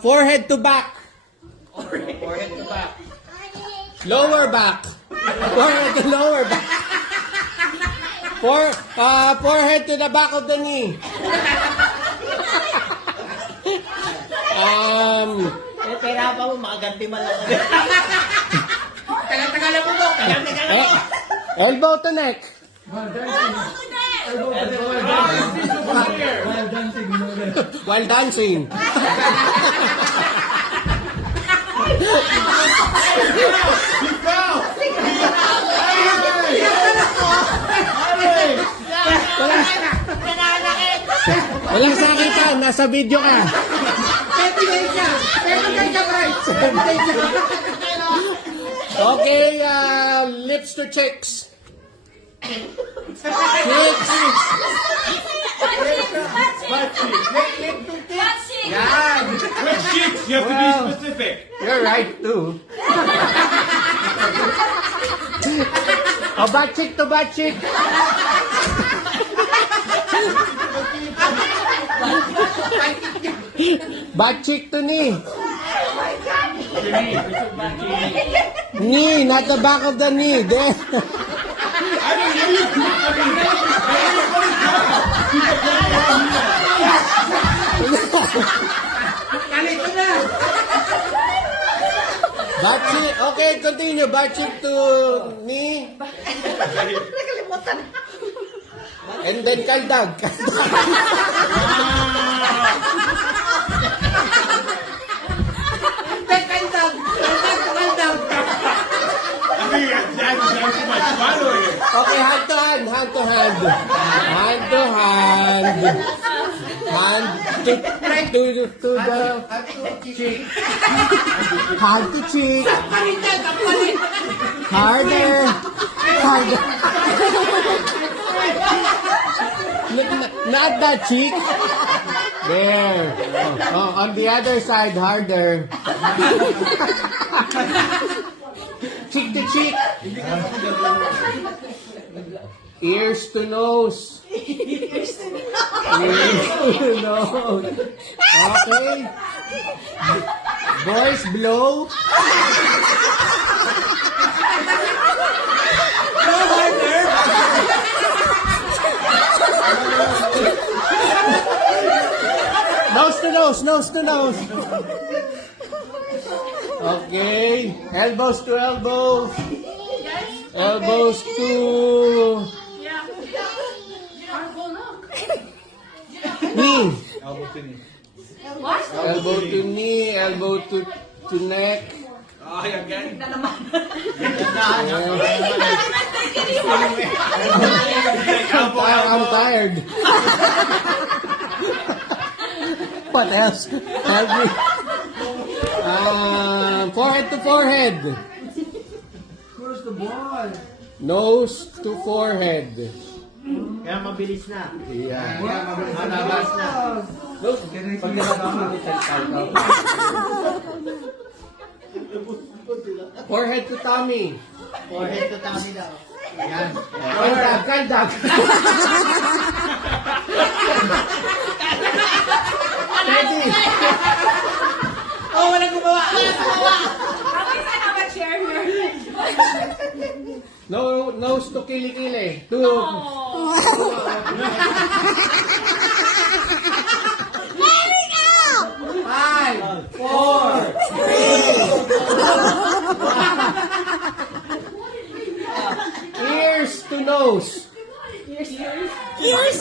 Forehead to back. Forehead to back. Lower back. Forehead to lower back. Forehead to the back of the knee. Kaya pa mo, makaganti man lang. Tagal-tagal mo mo. Tagal-tagal mo. Elbow to neck. While dancing. Walang sakitan, nasa video ka. Okay, lips to cheeks. Cheeks. Which cheeks? You have to be specific. You're right too. Oh, butt cheek to butt cheek. Butt cheek to knee. Knee, not the back of the knee. There. Butt cheek. Okay, continue. Butt cheek to knee. And then kaldag. That's too much fun over here. Okay, hand to hand, hand to hand. Hand to hand. Hand to the cheek. Hand to cheek. Harder. Harder. Not that cheek. There. Oh, on the other side, harder. Cheek to cheek. Ears to nose. Ears to nose. Okay. Voice blow. Nose to nose, nose to nose. Okay. Elbows to elbows. Elbows to knee. Elbow to knee, elbow to neck. Oh, again. I'm tired. What else? Help me. Forehead to forehead. Where's the ball? Nose to forehead. Kaya mabilis na. Yeah. Mabilis na. Forehead to tummy. Forehead to tummy daw. Yan. Kaldag, kaldag. Ready? Oh, walang gumawa. No, nose to kilikili. To Five, four, ears to nose. Ears.